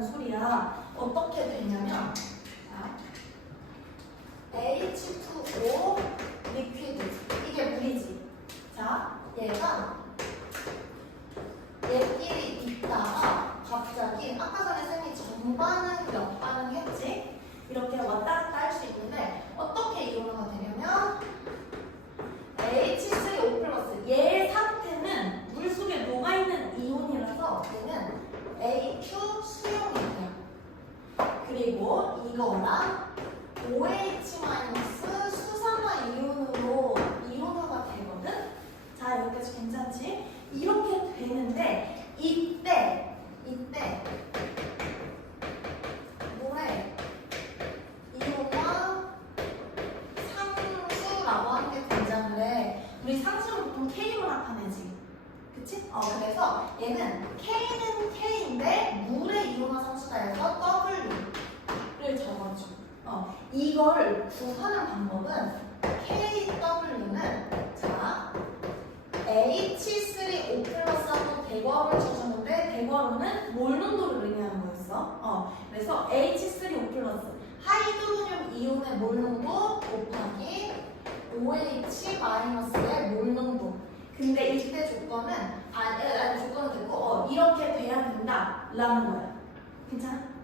이온화 way 이걸 구하는 방법은 KW는 자 H3O 플러스하고 대괄호를 쳐줬는데 대괄호는 몰 농도를 의미하는 거였어. 어, 그래서 H3O 플러스 하이드로늄 이온의 몰 농도 곱하기 OH 마이너스의 몰 농도. 근데 이때 조건은 아니, 아니 조건은 됐고 어, 이렇게 돼야 된다라는 거야. 괜찮아?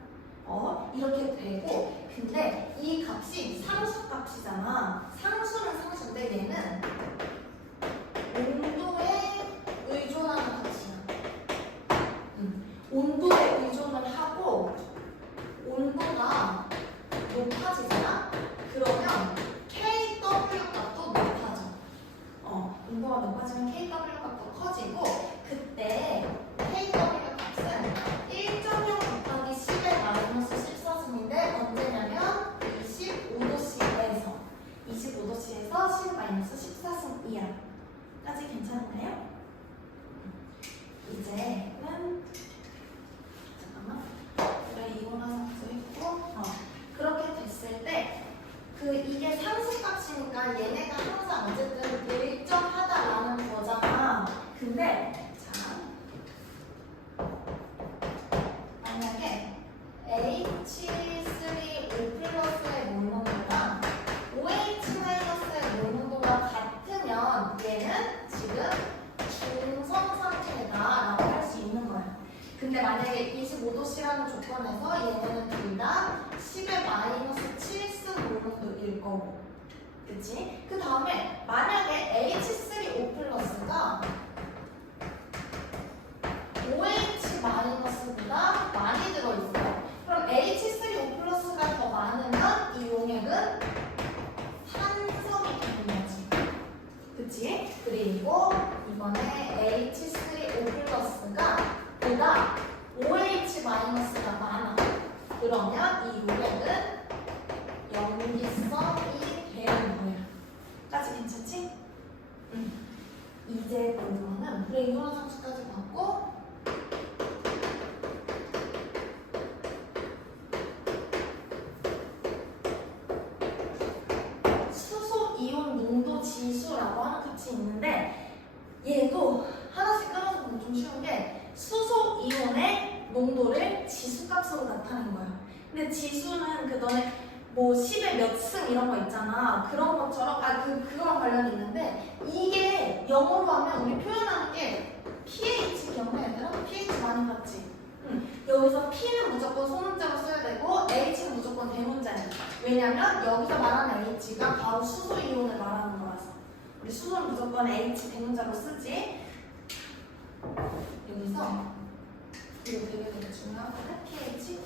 어 이렇게 되고 근데 이 값이 상수 값이잖아. 상수는 상수인데 얘는 온도에 의존하는 값이야. 음, 온도에 의존을 하고 온도가 높아지잖아. 그러면 KW 값도 높아져. 어, 온도가 높아지면 KW 값도 커지고 그때 KW 값은 1.0 곱하기 10의 마이너스 14승인데 언제냐면 25도씨에서 25도씨에서 10 마이너스 14승 이하 까지 괜찮나요? 이제는 잠깐만 그래 이거나 상수 있고 어, 그렇게 됐을 때 그 이게 상수값이니까 얘네가 항상 어쨌든 일정하다라는 거잖아. 근데 자 만약에 H3O 플러스의 몰농도랑 OH 마이너스의 몰농도가 같으면 얘는 지금 중성 상태다라고 할 수 있는 거야. 근데 만약에 25도씨라는 조건에서 얘네는 둘 다 10의 마이너스 7승 몰농도일 거고. 그치? 그 다음에 만약에 H3O 플러스가 OH 마이너스보다 많이 들어있어요. 그럼 H3O 플러스가 더 많으면 이 용액은 산성이 되는 거지. 그치? 그리고 이번에 H3O 플러스가 보다 OH 마이너스가 많아. 그러면 이 용액은 염기성이 되는 거야. 까지 괜찮지? 응. 이제 그래 이런 상수까지 봤고 수소 이온 농도 지수라고 하는 값이 있는데 얘도 하나씩 끊어서 보면 좀 쉬운 게 수소 이온의 농도를 지수값으로 나타낸 거야. 근데 지수는 그 너네 뭐 10에 몇 승 이런 거 있잖아. 그런 것처럼 아 그 그거랑 관련이 있는데 이게 영어로 하면 우리 표현하는 게 pH 기억나 얘들아? pH 많이 봤지? 응. 여기서 P는 무조건 소문자로 써야 되고 H는 무조건 대문자야. 왜냐면 여기서 말하는 H가 바로 수소 이온을 말하는 거라서. 우리 수소는 무조건 H 대문자로 쓰지. 여기서 이거 되게 되게 중요하거든. pH.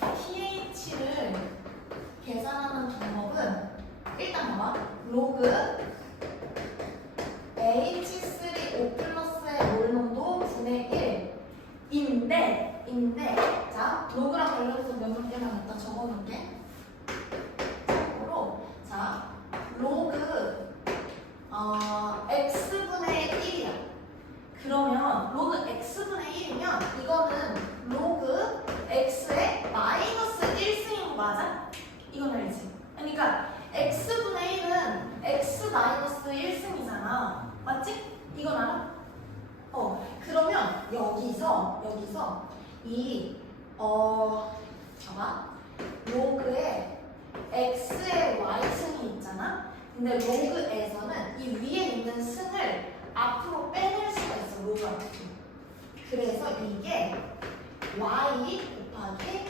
pH를 계산하는 방법은 일단 봐봐. 로그 H3O 플러스의 몰농도 분의 1인데 인데 자 로그랑 관련해서 몇 문제만 일단 적어놓을게. 참고로 자 로그 어, x분의 로그 x분의 1이면 이거는 로그 x의 마이너스 1승인 거 맞아? 이건 알지? 그러니까 x분의 1은 x 마이너스 1승이잖아. 맞지? 이건 알아? 어, 그러면 여기서 여기서 이 어, 봐봐. 로그에 x의 y승이 있잖아. 근데 로그에서는 이 위에 있는 승을 앞으로 빼낼 수가 있어. 로그 앞으로. 그래서 이게 y 곱하기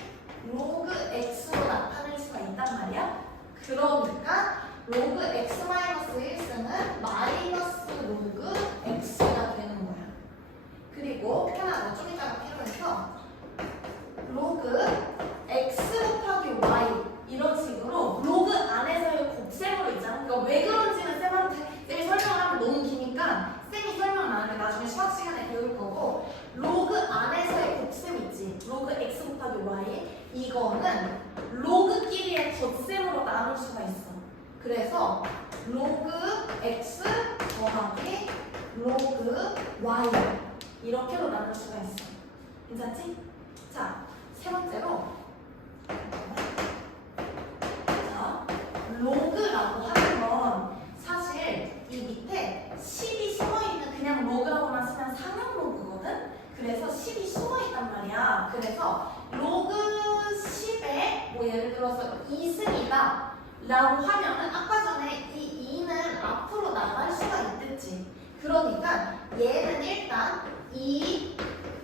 로그 x로 나타낼 수가 있단 말이야. 그러니까 로그 x 마이너스 1승은 마이너스 로그 x가 되는 거야. 그리고 하나 더좀 이따가 필요해서 로그 x 곱하기 y 이런 식으로 로그 안에서의 곱셈으로 있잖아. 그러니까 왜 그런지는 쌤한테 쌤이 설명을 하면 너무 기니까 쌤이 설명 안 하면 나중에 수학 시간에 배울 거고 로그 안에서의 곱셈 있지. 로그 x 곱하기 y 이거는 로그끼리의 덧셈으로 나눌 수가 있어. 그래서 로그 x 더하기 로그 y 이렇게로 나눌 수가 있어. 괜찮지? 자, 세 번째로 자, 로그라고 하는 건 사실 이 밑에 10이 숨어있는 그냥 로그라고만 쓰면 상형 로그거든? 그래서 10이 숨어있단 그래서 로그 10에 뭐 예를 들어서 2승이다 라고 하면은 아까 전에 이 2는 앞으로 나갈 수가 있겠지. 그러니까 얘는 일단 2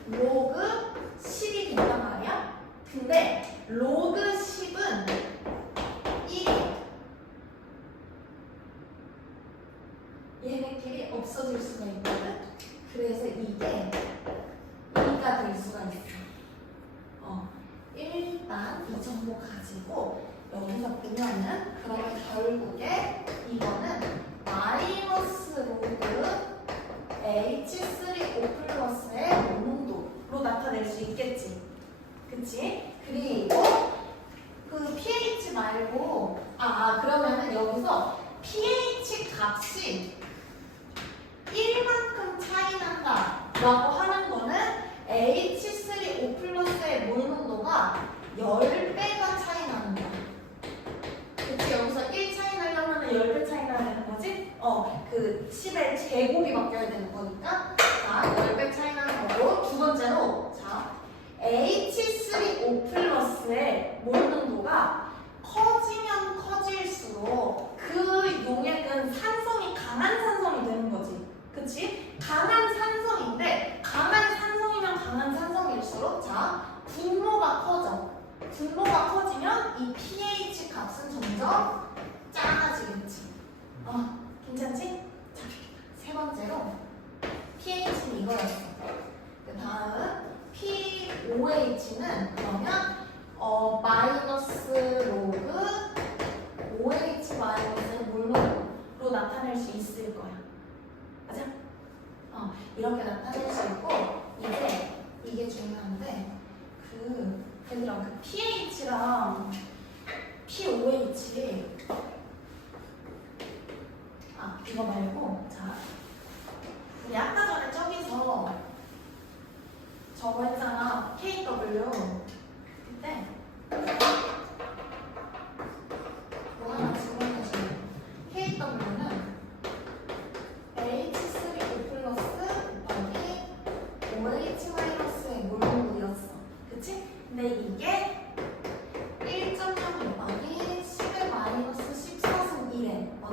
로그 10이 된단 말이야. 근데 로그 10은 1이야. 얘네끼리 없어질 수가 있거든. 그래서 이게 2가 될 수가 있어. 어, 일단 이 정보 가지고 보면은 그러면 결국에 이거는 마이너스 로그 H3O 플러스의 농도로 나타낼 수 있겠지. 그치? 그리고 그 pH 말고 아, 아 그러면은 여기서 pH 값이 1만큼 차이 난다 라고 하는 거는 H3O 플러스의 몰 농도가 10배가 차이 나는 거야. 그치 여기서 1 차이 나려면 10배 차이 나야 되는 거지? 어, 그 10의 제곱이 바뀌어야 되는 거니까 자, 10배 차이 나는 거고 두 번째로 자, H3O 플러스의 몰 농도가 커지면 커질수록 그 용액은 산성이 강한 산성이 되는 거지. 그치? 강한 산성인데 강한 산성이면 강한 산성일수록 자, 분모가 커져. 분모가 커지면 이 pH 값은 점점 작아지겠지. 어, 괜찮지? 자, 세 번째로 pH는 이거였어. 그 다음 pOH는 그러면 어, 마이너스 로그 OH 마이너스 물로로 나타낼 수 있을 거야. 맞아? 어, 이렇게 나타낼 수 있고 이제 이게 중요한데 그 얘들아 그 pH랑 pOH 아 이거 말고 자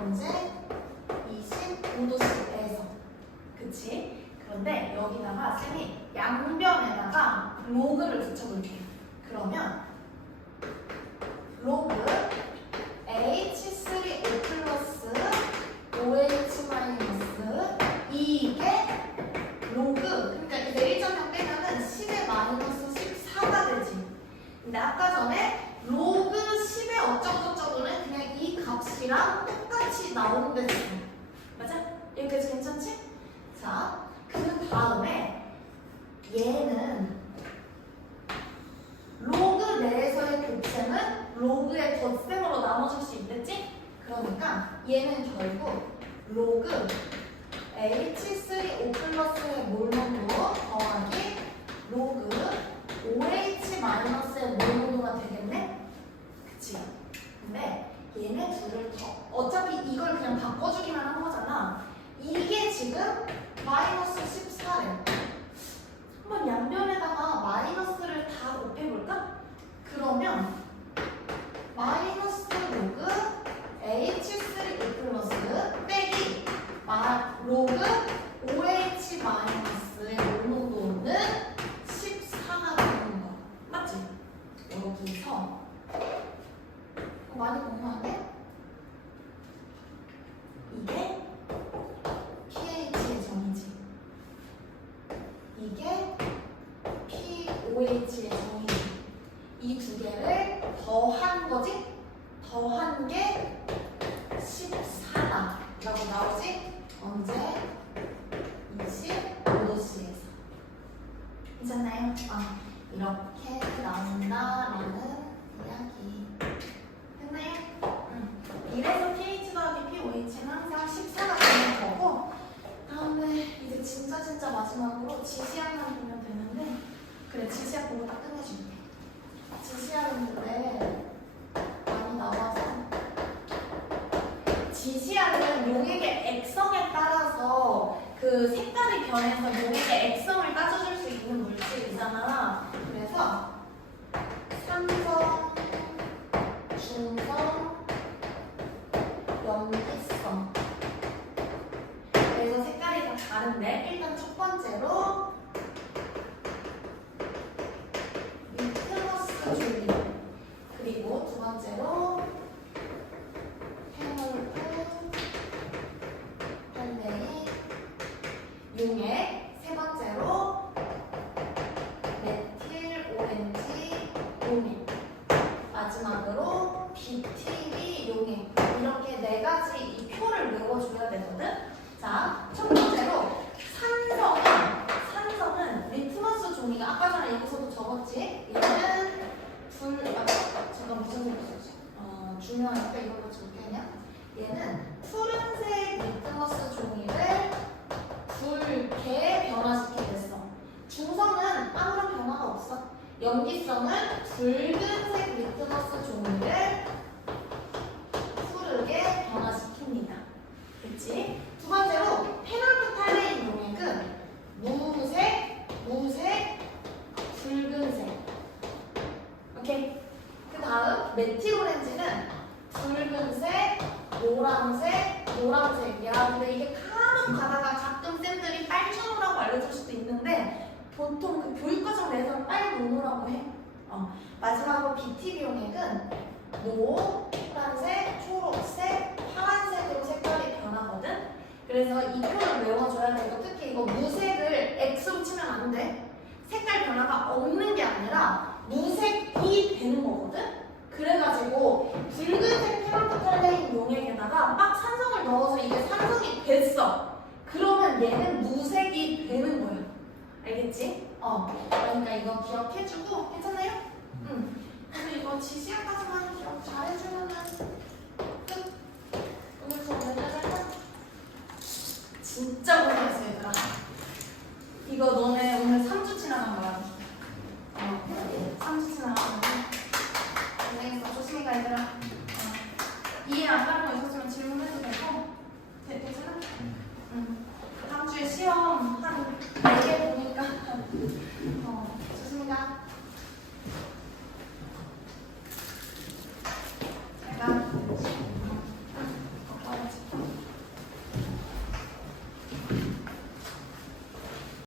1에 언제? 25도씨에서 그치? 그런데 여기다가 쌤이 양변에다가 로그를 붙여볼게요 그러면 로그 H3O 플러스 OH 마이너스 이게 로그 그러니까 이제 1.0 빼면은 10의 마이너스 14가 되지 근데 아까 전에 로그 10의 어쩌고저쩌고는 그냥 이 값이랑 나오는 데있어 맞아? 여기까지 괜찮지? 자, 그 다음에 얘는 로그 내에서의 곱셈은 로그의 덧셈으로 나눠줄 수 있겠지? 그러니까 얘는 결국 로그 H3O 플러스의 몰농도 더하기 로그 OH 마이너스의 몰농도가 되겠네? 그치? 근데 얘네 둘을 더 어차피 이걸 그냥 바꿔주기만 한 거잖아 이게 지금 마이너스 14래 한번 양변에다가 마이너스를 다 곱해볼까? 그러면 마이너스 로그 H3O 플러스 빼기 마, 로그 OH 마이너스의 몰농도는 14가 되는 거야. 맞지? 여기서 어, 많이 궁금한데? 이게 pH의 정의지. 이게 pOH의 정의지. 이 두 개를 더한 거지? 더한 게 14다. 라고 나오지? 언제? 25도씨에서. 괜찮나요? 아, 이렇게 나온다라는 이야기. 이래서 pH 더하기 pOH는 항상 14가 되는 거고, 다음에 이제 진짜 진짜 마지막으로 지시학만 보면 되는데, 그래, 지시학 보고 딱 끝내줄게. 지시학인데, 많이 나와서, 지시학은 용액의 액성에 따라서 그 색깔이 변해서 용액의 액성을 따져줄 수 있는 물질이잖아. 번째로 리트머스 줄리 그리고 두 번째로 해물프 할레이 용액 세 번째로 메틸 오렌지 용액 마지막으로 BTB 용액 이렇게 네 가지 이 표를 외워줘야 되거든. 자, 첫 번째로 산성은 산성은 리트머스 종이가 아까 전에 여기서도 적었지. 얘는 불 아, 잠깐 무슨 소리 썼지? 어, 중요하니까 이걸로 적겠냐? 얘는 푸른색 리트머스 종이를 붉게 변화시키게 됐어. 중성은 아무런 변화가 없어. 염기성은 붉은색 리트머스 종이를 푸르게 변화시킵니다. 그치? 두 번째로 페널프탈레인 용액은 무색, 무색, 붉은색. 오케이. 그 다음 메틸오렌지는 붉은색, 노란색, 노란색이야. 근데 이게 간혹 가다가 가끔 쌤들이 빨주노라고 알려줄 수도 있는데 보통 그 교육과정 내에서는 빨노노라고 해. 어. 마지막으로 BTB 용액은 노란색, 초록색, 파란색으로 색깔이 변하거든. 그래서 이 표를 외워줘야 되고 특히 이거 무색을 X로 치면 안 돼. 색깔 변화가 없는 게 아니라 무색이 되는 거거든. 그래가지고 붉은색 페로프탈레인 용액에다가 막 산성을 넣어서 이게 산성이 됐어. 그러면 얘는 무색이 되는 거야. 알겠지? 어. 그러니까 이거 기억해주고 괜찮나요? 응. 그래서 이거 지시학까지만 기억 잘해주면은 끝. 오늘 수업 여기까지 할까? 진짜 고생했어 얘들아. 이거 너네 오늘 3주 지나간 거야.